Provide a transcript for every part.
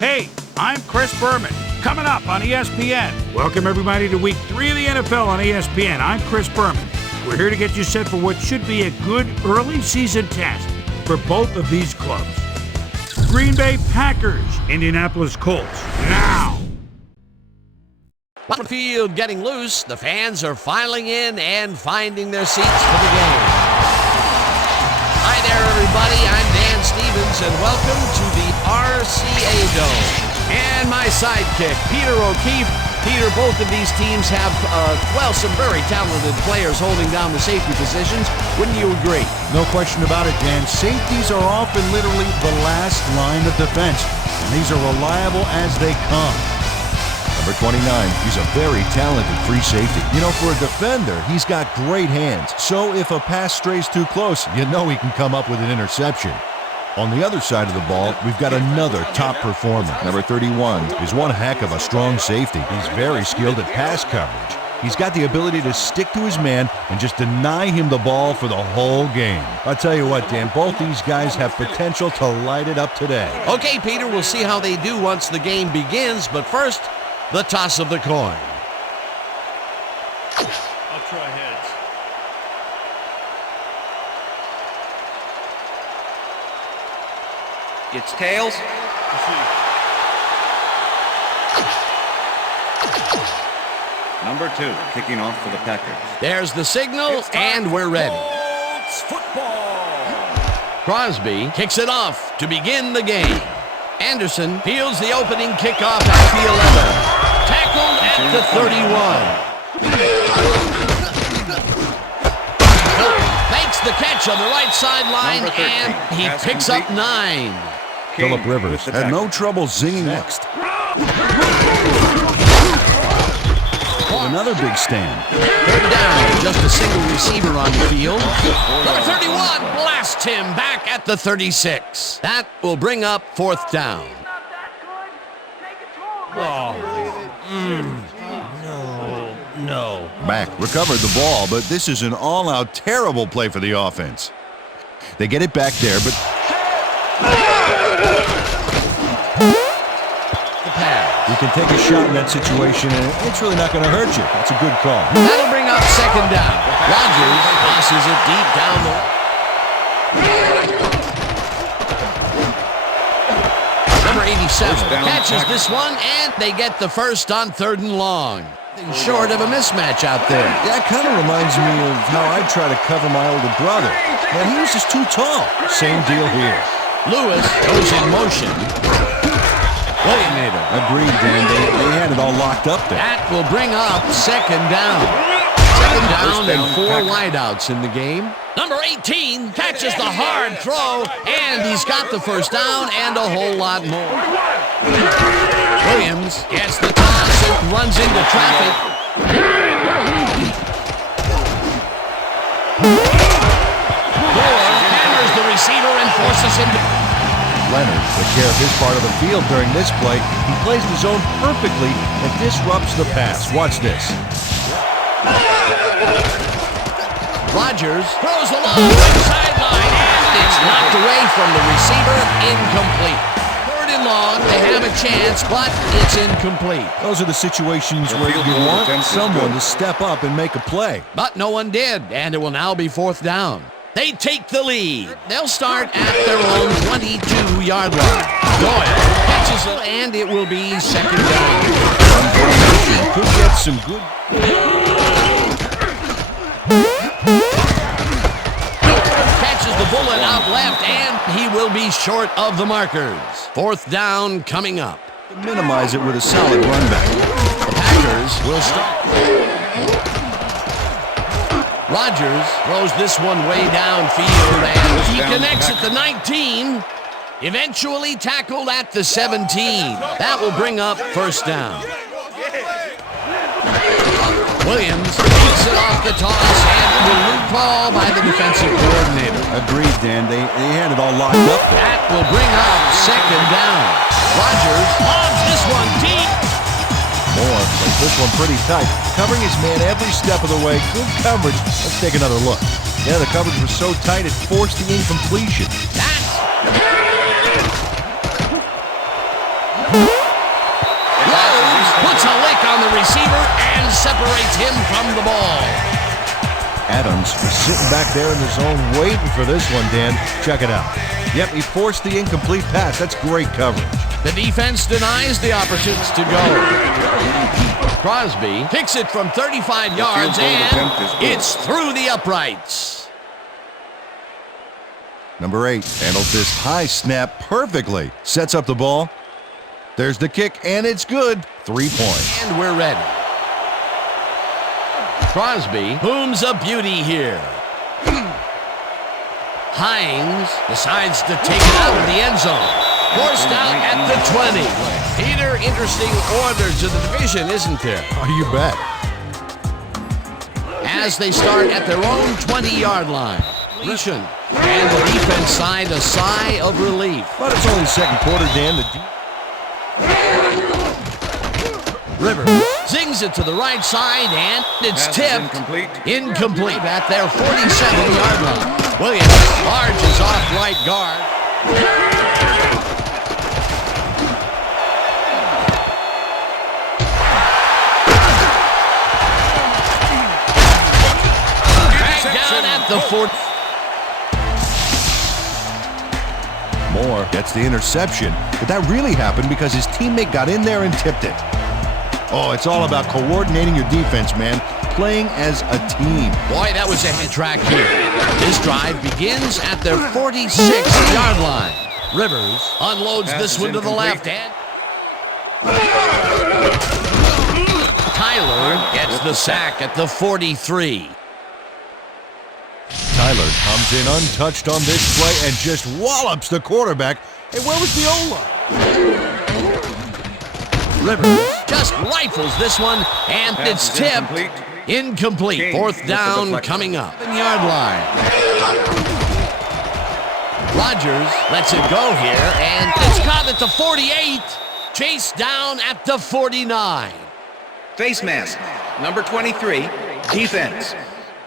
Hey, I'm Chris Berman. Coming up on ESPN. Welcome everybody to Week 3 of the NFL on ESPN. I'm Chris Berman. We're here to get you set for what should be a good early season test for both of these clubs. Green Bay Packers, Indianapolis Colts. Now. On the field getting loose, the fans are filing in and finding their seats for the game. Hi there, everybody. I'm Dan Stevens, and welcome to the RCA Dome. And my sidekick, Peter O'Keefe. Peter, both of these teams have, some very talented players holding down the safety positions. Wouldn't you agree? No question about it, Dan. Safeties are often literally the last line of defense, and these are reliable as they come. Number 29, he's a very talented free safety. You know, for a defender, he's got great hands. So if a pass strays too close, you know he can come up with an interception. On the other side of the ball, we've got another top performer. Number 31 is one heck of a strong safety. He's very skilled at pass coverage. He's got the ability to stick to his man and just deny him the ball for the whole game. I'll tell you what, Dan, both these guys have potential to light it up today. Okay, Peter, we'll see how they do once the game begins, but first, the toss of the coin. I'll try heads. It's tails. Number 2, kicking off for the Packers. There's the signal, and we're ready. Colts football. Crosby kicks it off to begin the game. Anderson fields the opening kickoff at the 11. Tackled at the 31. Makes the catch on the right sideline, and he picks up 9. Phillip Rivers had no trouble zinging next. Another big stand. Third down, just a single receiver on the field. Number 31 blasts him back at the 36. That will bring up fourth down. No. Mack recovered the ball, but this is an all-out terrible play for the offense. They get it back there, but you can take a shot in that situation, and it's really not going to hurt you. That's a good call. That'll bring up second down. Rodgers passes it deep down the... Number 87 catches this one, and they get the first on 3rd and long. Short of a mismatch out there. That kind of reminds me of how I try to cover my older brother. Man, he was just too tall. Same deal here. Lewis goes in motion. Agreed, Dan. They had it all locked up there. That will bring up second down. Second down and 4 wideouts in the game. Number 18 catches the hard throw, and he's got the first down and a whole lot more. Williams gets the toss and runs into traffic. Moore hammers the receiver and forces him to... Leonard took care of his part of the field during this play. He plays the zone perfectly and disrupts the pass. Watch this. Rodgers throws the long right sideline, and it's knocked away from the receiver. Incomplete. 3rd and long. They have a chance, but it's incomplete. Those are the situations where you want someone to step up and make a play. But no one did, and it will now be 4th down. They take the lead. They'll start at their own 22-yard line. Doyle catches it, and it will be second down. Could get some good... Catches the bullet out left, and he will be short of the markers. 4th down coming up. Minimize it with a solid run back. The Packers will start. Rodgers throws this one way downfield, and he connects at the 19. Eventually tackled at the 17. That will bring up first down. Williams takes it off the toss, and a new call by the defensive coordinator. Agreed, Dan. They had it all locked up there. That will bring up second down. Rodgers lobs this one deep. Moore plays this one pretty tight, covering his man every step of the way. Good coverage. Let's take another look. Yeah, the coverage was so tight it forced the incompletion. That's on the receiver and separates him from the ball. Adams is sitting back there in the zone waiting for this one, Dan. Check it out. Yep, he forced the incomplete pass. That's great coverage. The defense denies the opportunity to go. Crosby kicks it from 35 yards, and it's through the uprights. Number 8 handles this high snap perfectly. Sets up the ball. There's the kick, and it's good. 3 points. And we're ready. Crosby booms a beauty here. Hines decides to take it out of the end zone. Forced out at the 20. Peter, interesting order to the division, isn't there? Oh, you bet. As they start at their own 20-yard line. And the defense side a sigh of relief. But it's only second quarter, Dan. Rivers zings it to the right side, and it's tipped. Incomplete at their 47-yard line. Williams larges off right guard. Back down at the 40. Moore gets the interception, but that really happened because his teammate got in there and tipped it. Oh, it's all about coordinating your defense, man. Playing as a team. Boy, that was a head track here. This drive begins at their 46-yard line. Rivers unloads this one to the left hand. Tyler gets the sack at the 43. Tyler comes in untouched on this play and just wallops the quarterback. Hey, where was the O-line? Rivers just rifles this one, and it's tipped. Incomplete. Fourth down coming up. 7-yard line. Rodgers lets it go here, and it's caught at the 48. Chased down at the 49. Face mask, number 23, defense.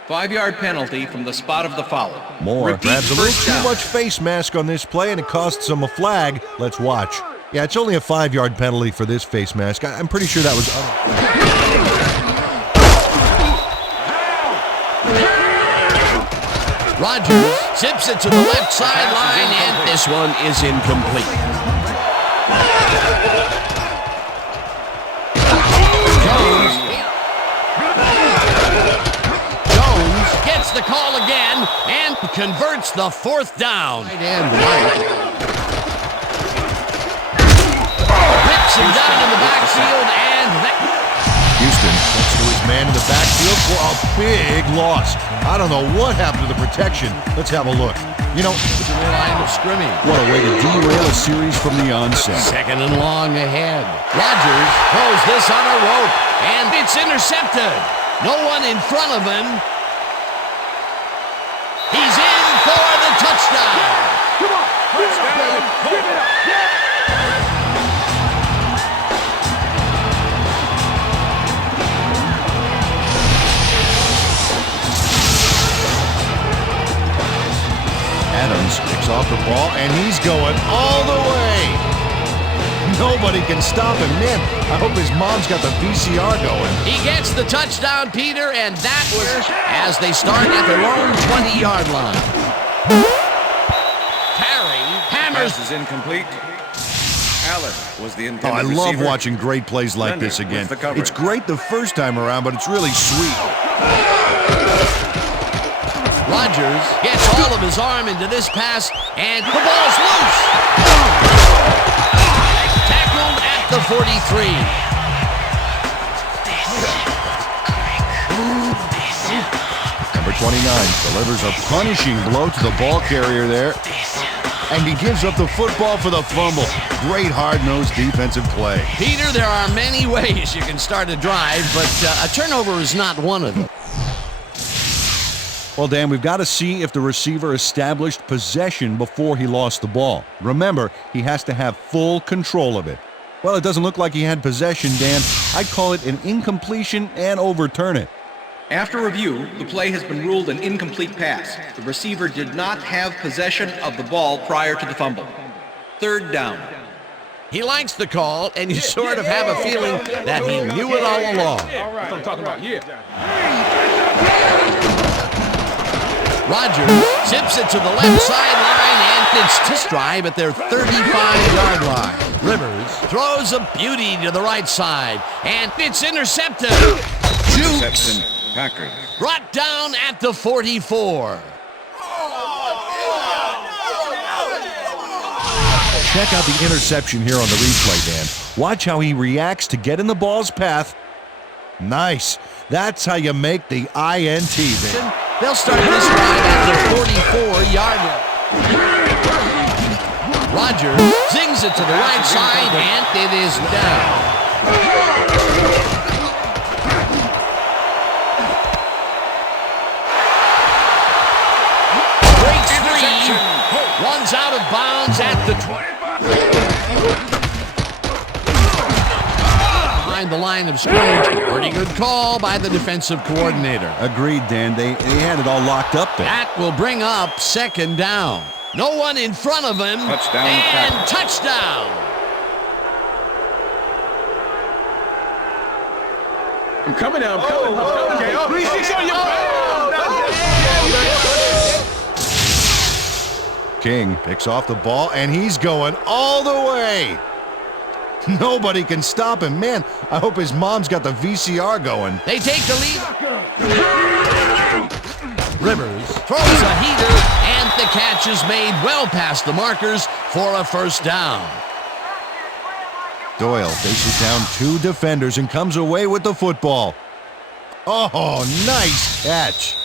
5-yard penalty from the spot of the foul. Moore grabs a little too much face mask on this play, and it costs him a flag. Let's watch. Yeah, it's only a 5-yard penalty for this face mask. I'm pretty sure that was... Rodgers zips it to the left sideline, and this one is incomplete. Jones gets the call again and converts the fourth down. Rips him down in the backfield, and Houston next to his man in the backfield for a big loss. I don't know what happened to the protection. Let's have a look. You know, to the line of scrimmage. What a way to derail a series from the onset. Second and long ahead. Rodgers throws this on a rope, and it's intercepted. No one in front of him. He's in for the touchdown. Come on, touchdown. Give it up. Adams picks off the ball, and he's going all the way. Nobody can stop him. Man, I hope his mom's got the VCR going. He gets the touchdown, Peter, and that was as they start at their own 20-yard line. Terry hammers. Pass is incomplete. Allen was the intended I love receiver. watching great plays like Leonard this again. with the coverage. It's great the first time around, but it's really sweet. Rodgers gets all of his arm into this pass, and the ball's loose. Tackled at the 43. Number 29 delivers a punishing blow to the ball carrier there, and he gives up the football for the fumble. Great hard-nosed defensive play. Peter, there are many ways you can start a drive, but a turnover is not one of them. Well, Dan, we've got to see if the receiver established possession before he lost the ball. Remember, he has to have full control of it. Well, it doesn't look like he had possession, Dan. I'd call it an incompletion and overturn it. After review, the play has been ruled an incomplete pass. The receiver did not have possession of the ball prior to the fumble. Third down. He likes the call, and you sort of have a feeling that he knew it all along. That's what I'm talking about, Rodgers zips it to the left sideline, and it's to stride at their 35-yard line. Rivers throws a beauty to the right side, and it's intercepted. Jukes. Interception, Packers. Brought down at the 44. Check out the interception here on the replay, Dan. Watch how he reacts to get in the ball's path. Nice. That's how you make the INT, man. They'll start this drive at the 44-yard line. Rodgers zings it to the right side, and it is down. Breaks free, runs out of bounds at the 20. Behind the line of scrimmage, pretty good call by the defensive coordinator. Agreed, Dan. They had it all locked up there. That will bring up second down. No one in front of him. Touchdown, and Packers. touchdown. I'm coming now. I'm coming. 3-6 on your back. King picks off the ball, and he's going all the way. Nobody can stop him. Man, I hope his mom's got the VCR going. They take the lead. Rivers throws a heater, and the catch is made well past the markers for a first down. Doyle faces down two defenders and comes away with the football. Oh, nice catch.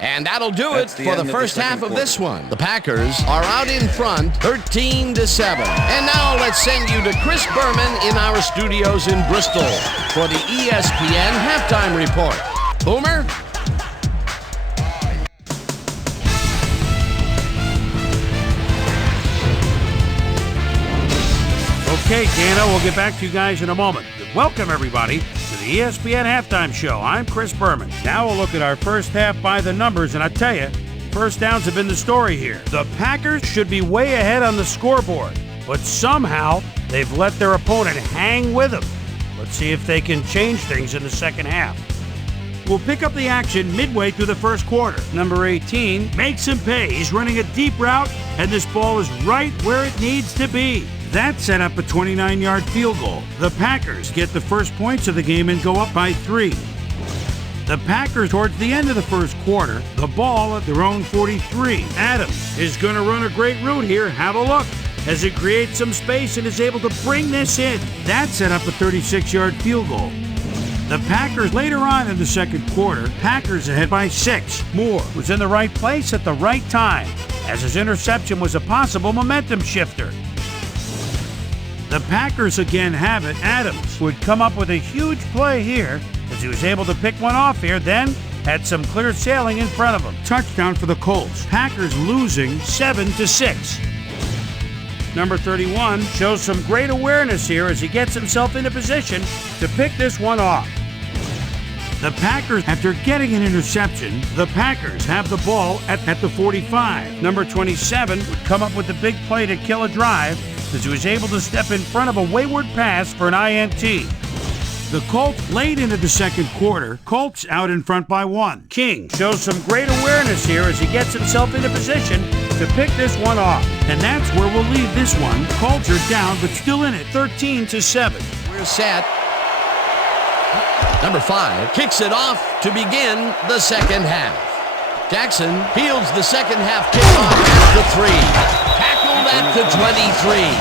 And that'll do That's it the for end the of the first half second of quarter. this one. The Packers are out in front, 13-7. And now let's send you to Chris Berman in our studios in Bristol for the ESPN Halftime Report. Boomer? Okay, Dana, we'll get back to you guys in a moment. Welcome, everybody, to the ESPN Halftime Show. I'm Chris Berman. Now we'll look at our first half by the numbers, and I tell you, first downs have been the story here. The Packers should be way ahead on the scoreboard, but somehow they've let their opponent hang with them. Let's see if they can change things in the second half. We'll pick up the action midway through the first quarter. Number 18 makes him pay. He's running a deep route, and this ball is right where it needs to be. That set up a 29-yard field goal. The Packers get the first points of the game and go up by 3. The Packers, towards the end of the first quarter, the ball at their own 43. Adams is going to run a great route here. Have a look as it creates some space and is able to bring this in. That set up a 36-yard field goal. The Packers later on in the second quarter, Packers ahead by 6. Moore was in the right place at the right time, as his interception was a possible momentum shifter. The Packers again have it. Adams would come up with a huge play here as he was able to pick one off here, then had some clear sailing in front of him. Touchdown for the Colts. Packers losing 7-6. Number 31 shows some great awareness here as he gets himself into position to pick this one off. The Packers, after getting an interception, the Packers have the ball at the 45. Number 27 would come up with the big play to kill a drive as he was able to step in front of a wayward pass for an INT. The Colts late into the second quarter, Colts out in front by 1. King shows some great awareness here as he gets himself into position to pick this one off. And that's where we'll leave this one. Colts are down, but still in it, 13-7. We're set. Number 5 kicks it off to begin the second half. Jackson fields the second half kickoff at the 3. Tackled at the 23.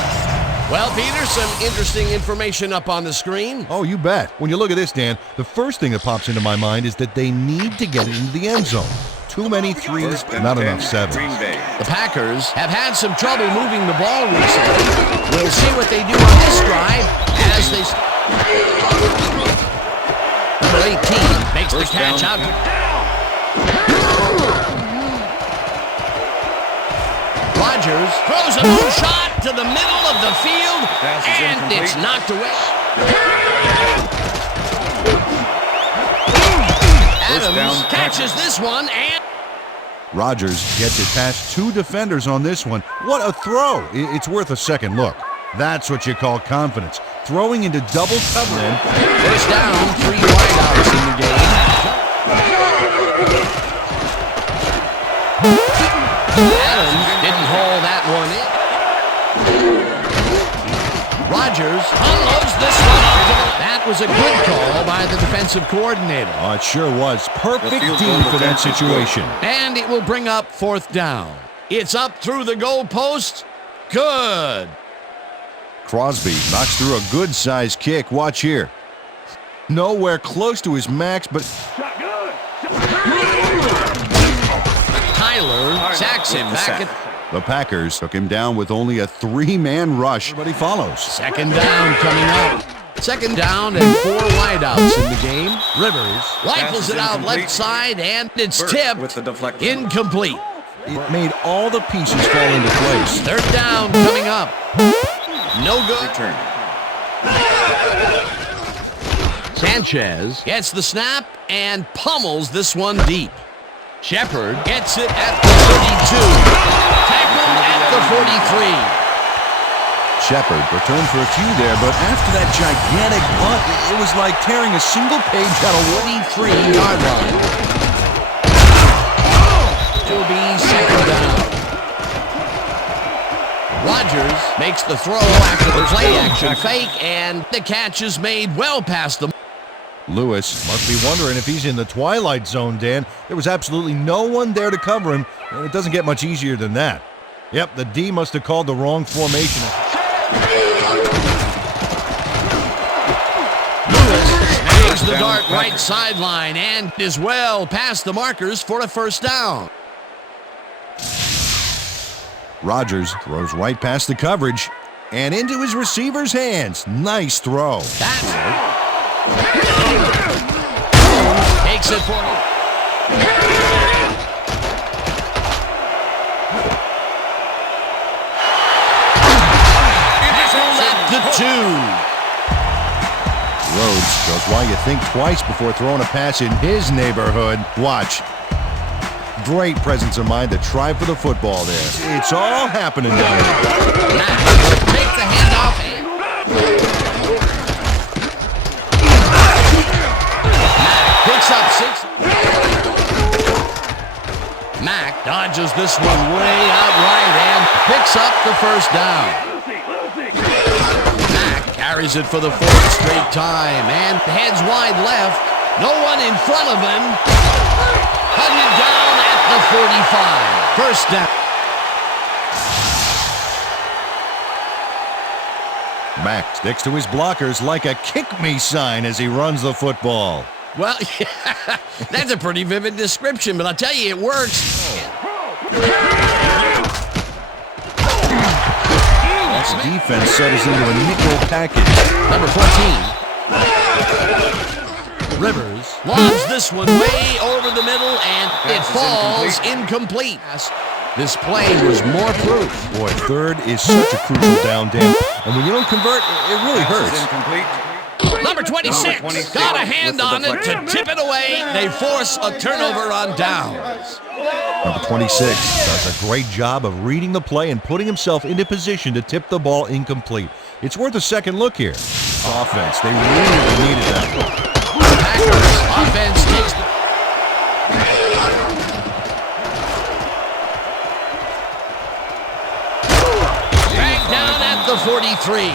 Well, Peter, some interesting information up on the screen. Oh, you bet. When you look at this, Dan, the first thing that pops into my mind is that they need to get it into the end zone. Too many threes, not enough sevens. The Packers have had some trouble moving the ball recently. We'll see what they do on this drive as they... Number 18 makes the catch out. Rodgers throws a long shot to the middle of the field, and it's knocked away. Adams catches this one, and... Rodgers gets it past two defenders on this one. What a throw. It's worth a second look. That's what you call confidence. Throwing into double cover. First down, 3 wideouts in the game. Adams didn't haul that one in. Rodgers unloads this one up. That was a good call by the defensive coordinator. Oh, it sure was. Perfect D for that situation. And it will bring up 4th down. It's up through the goalpost. Good. Crosby knocks through a good-sized kick. Watch here. Nowhere close to his max, but Tyler sacks him back at... The Packers took him down with only a 3-man rush. Everybody follows. 2nd down coming up. 2nd down and 4 wideouts in the game. Rivers rifles it out left side, and it's tipped. With the deflection. Incomplete. It made all the pieces fall into place. 3rd down coming up. No good. Return. Sanchez gets the snap and pummels this one deep. Shepard gets it at the 32. Tackled at the 43. Shepard returned for a few there, but after that gigantic punt, it was like tearing a single page out of 43-yard line. It will be 2nd down. Rodgers makes the throw after the play-action fake, and the catch is made well past them. Lewis must be wondering if he's in the twilight zone, Dan. There was absolutely no one there to cover him, and it doesn't get much easier than that. Yep, the D must have called the wrong formation. Lewis snags the dart right sideline and is well past the markers for a 1st down. Rodgers throws right past the coverage and into his receiver's hands. Nice throw. That's it. Takes it for him. At the 2. Rhodes shows why you think twice before throwing a pass in his neighborhood. Watch. Great presence of mind to try for the football there. It's all happening down there. Mack take the handoff. Mack picks up 6. Mack dodges this one way out right and picks up the 1st down. Mack carries it for the 4th straight time and heads wide left. No one in front of him. Hunted down at the 45. 1st down. Mack sticks to his blockers like a kick-me sign as he runs the football. Well, yeah, that's a pretty vivid description, but I'll tell you, it works. This defense settles into a nickel package. Number 14. Rivers lobs this one way over the middle, and it falls incomplete. This play was more proof. Boy, 3rd is such a crucial down, Dan. And when you don't convert, it really hurts. Incomplete. Number 26 got a hand on it to tip it away. They force a turnover on downs. Number 26 does a great job of reading the play and putting himself into position to tip the ball incomplete. It's worth a second look here. Offense, they really needed that. Packers offense takes the... Dragged down at the 43.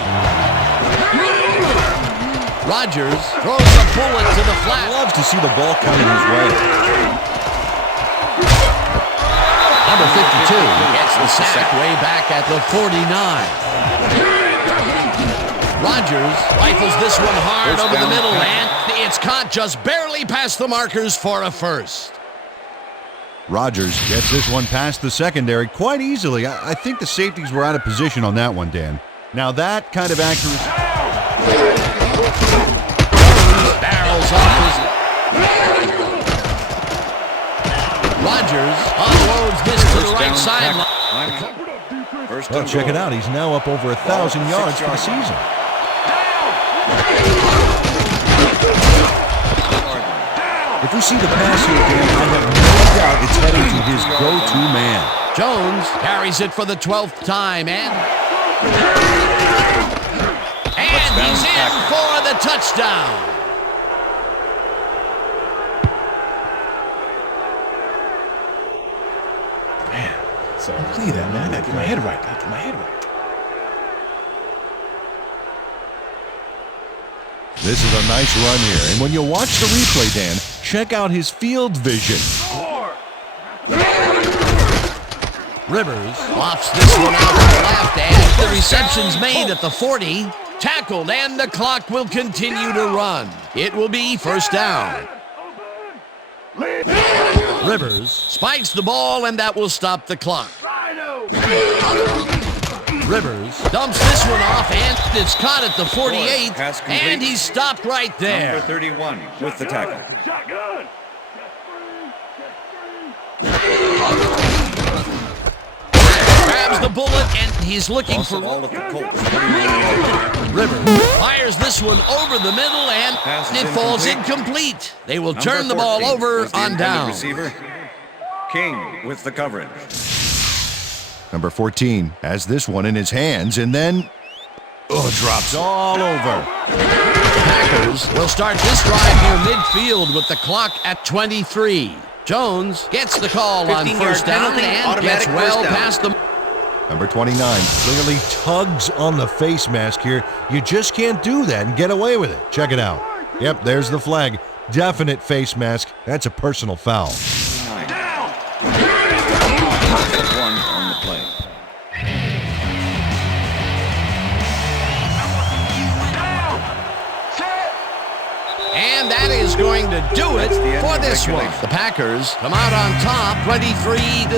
Rodgers throws a bullet to the flat. Loves to see the ball coming his way. Number 52 gets the sack way back at the 49. Rodgers rifles this one hard over the middle, and it's caught just barely past the markers for a 1st. Rodgers gets this one past the secondary quite easily. I think the safeties were out of position on that one, Dan. Now that kind of accuracy... Barrels off his... Rodgers unloads this to the right sideline. Well, check it out. He's now up over 1,000 yards for the season. If we see the pass here, Dan, I have no doubt it's heading to his go-to man. Jones carries it for the 12th time, and And he's in for the touchdown. So play that, man. I gotta get my head right. This is a nice run here, and when you watch the replay, Dan, check out his field vision. Rivers lofts this one out to the left, and the reception's made at the 40. Tackled, and the clock will continue to run. It will be first down. Rivers spikes the ball, and that will stop the clock. Rivers dumps this one off, and it's caught at the 48, and he's stopped right there. Number 31 with the tackle. Grabs the bullet, and he's looking Loss for of all at the Colts. Rivers fires this one over the middle, and it falls incomplete. They will turn the ball over on down. Receiver. King with the coverage. Number 14 has this one in his hands, and then drops all over. Packers will start this drive near midfield with the clock at 23. Jones gets the call on first down and gets well past them. Number 29 clearly tugs on the face mask here. You just can't do that and get away with it. Check it out. Yep, there's the flag. Definite face mask. That's a personal foul. 1 on the play. And that is going to do it for this one. The Packers come out on top 23-7.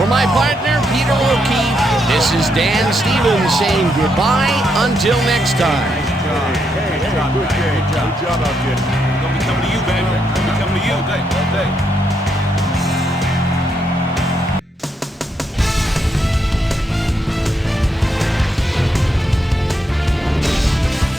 For my partner, Peter O'Keefe, this is Dan Stevens saying goodbye until next time. Good job out there. Gonna be coming to you, baby. Gonna be coming to you. All day.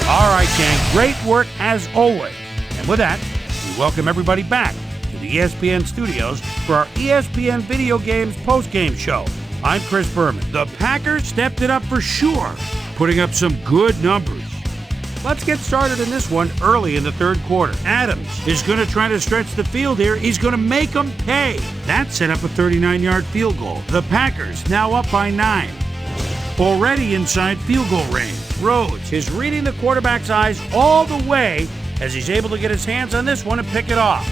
All right, gang, great work as always. And with that, we welcome everybody back to the ESPN studios for our ESPN Video Games post-game show. I'm Chris Berman. The Packers stepped it up for sure, putting up some good numbers. Let's get started in this one early in the third quarter. Adams is going to try to stretch the field here. He's going to make them pay. That set up a 39-yard field goal. The Packers now up by 9. Already inside field goal range. Rhodes is reading the quarterback's eyes all the way as he's able to get his hands on this one and pick it off.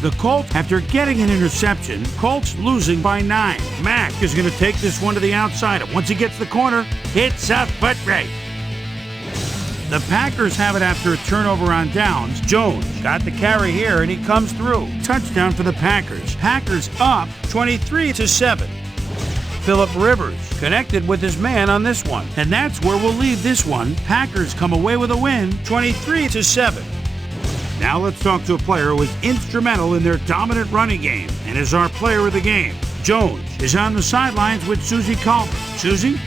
The Colts, after getting an interception, Colts losing by 9. Mack is going to take this one to the outside, and once he gets the corner, hits a foot race. The Packers have it after a turnover on downs. Jones got the carry here, and he comes through. Touchdown for the Packers. Packers up 23-7. Phillip Rivers connected with his man on this one. And that's where we'll leave this one. Packers come away with a win, 23-7. Now let's talk to a player who was instrumental in their dominant running game and is our player of the game. Jones is on the sidelines with Susie Calvert. Susie?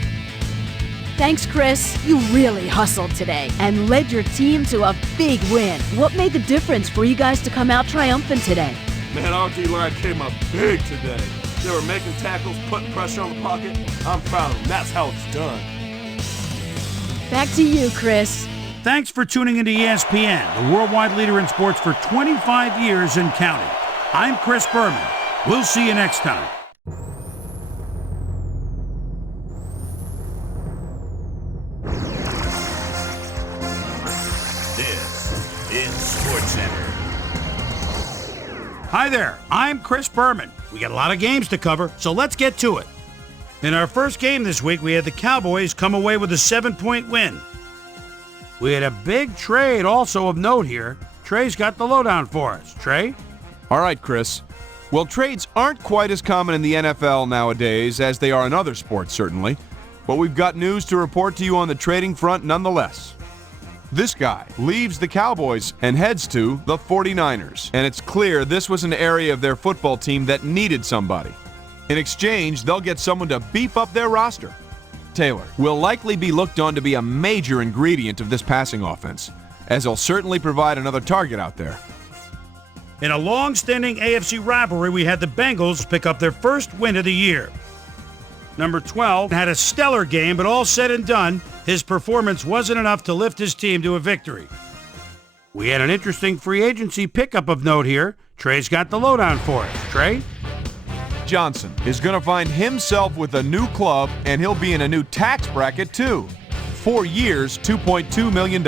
Thanks, Chris. You really hustled today and led your team to a big win. What made the difference for you guys to come out triumphant today? Man, our D-line came up big today. They were making tackles, putting pressure on the pocket. I'm proud of them. That's how it's done. Back to you, Chris. Thanks for tuning into ESPN, the worldwide leader in sports for 25 years and counting. I'm Chris Berman. We'll see you next time. This is SportsCenter. Hi there, I'm Chris Berman. We got a lot of games to cover, so let's get to it. In our first game this week, we had the Cowboys come away with a 7-point win. We had a big trade also of note here. Trey's got the lowdown for us. Trey? All right, Chris. Well, trades aren't quite as common in the NFL nowadays as they are in other sports, certainly. But we've got news to report to you on the trading front nonetheless. This guy leaves the Cowboys and heads to the 49ers. And it's clear this was an area of their football team that needed somebody. In exchange, they'll get someone to beef up their roster. Taylor will likely be looked on to be a major ingredient of this passing offense, as he'll certainly provide another target out there. In a long-standing AFC rivalry, we had the Bengals pick up their first win of the year. Number 12 had a stellar game, but all said and done, his performance wasn't enough to lift his team to a victory. We had an interesting free agency pickup of note here. Trey's got the lowdown for us. Trey? Johnson is going to find himself with a new club, and he'll be in a new tax bracket, too. 4 years, $2.2 million.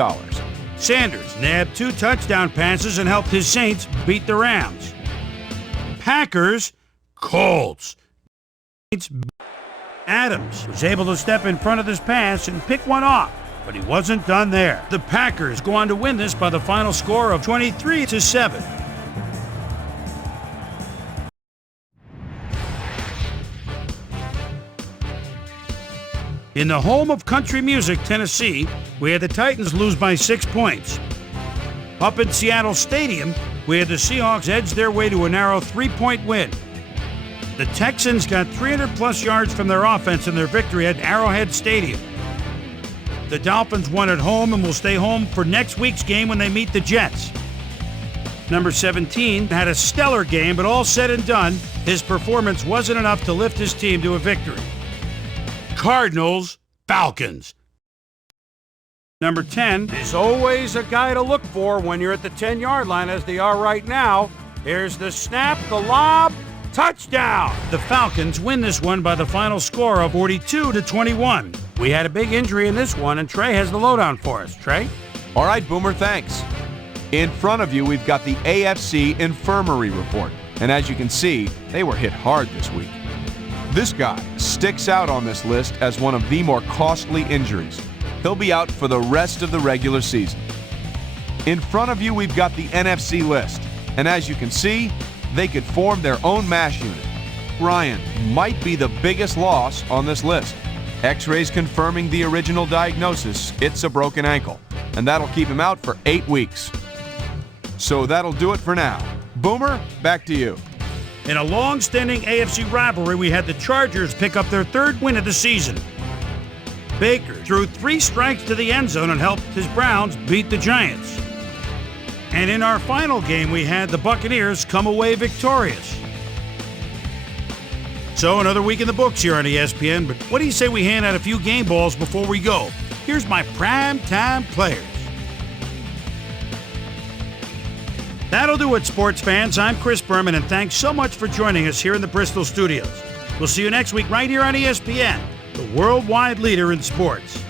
Sanders nabbed 2 touchdown passes and helped his Saints beat the Rams. Packers, Colts. Adams was able to step in front of this pass and pick one off, but he wasn't done there. The Packers go on to win this by the final score of 23-7. In the home of country music, Tennessee, we had the Titans lose by 6 points. Up in Seattle Stadium, we had the Seahawks edge their way to a narrow 3-point win. The Texans got 300-plus yards from their offense in their victory at Arrowhead Stadium. The Dolphins won at home and will stay home for next week's game when they meet the Jets. Number 17 had a stellar game, but all said and done, his performance wasn't enough to lift his team to a victory. Cardinals, Falcons. Number 10 is always a guy to look for when you're at the 10-yard line, as they are right now. Here's the snap, the lob, touchdown! The Falcons win this one by the final score of 42-21. We had a big injury in this one, and Trey has the lowdown for us. Trey? All right, Boomer, thanks. In front of you, we've got the AFC Infirmary Report. And as you can see, they were hit hard this week. This guy sticks out on this list as one of the more costly injuries. He'll be out for the rest of the regular season. In front of you, we've got the NFC list. And as you can see, they could form their own MASH unit. Ryan might be the biggest loss on this list. X-rays confirming the original diagnosis, it's a broken ankle, and that'll keep him out for 8 weeks. So that'll do it for now. Boomer, back to you. In a long-standing AFC rivalry, we had the Chargers pick up their 3rd win of the season. Baker threw 3 strikes to the end zone and helped his Browns beat the Giants. And in our final game, we had the Buccaneers come away victorious. So another week in the books here on ESPN, but what do you say we hand out a few game balls before we go? Here's my primetime players. That'll do it, sports fans. I'm Chris Berman, and thanks so much for joining us here in the Bristol studios. We'll see you next week right here on ESPN, the worldwide leader in sports.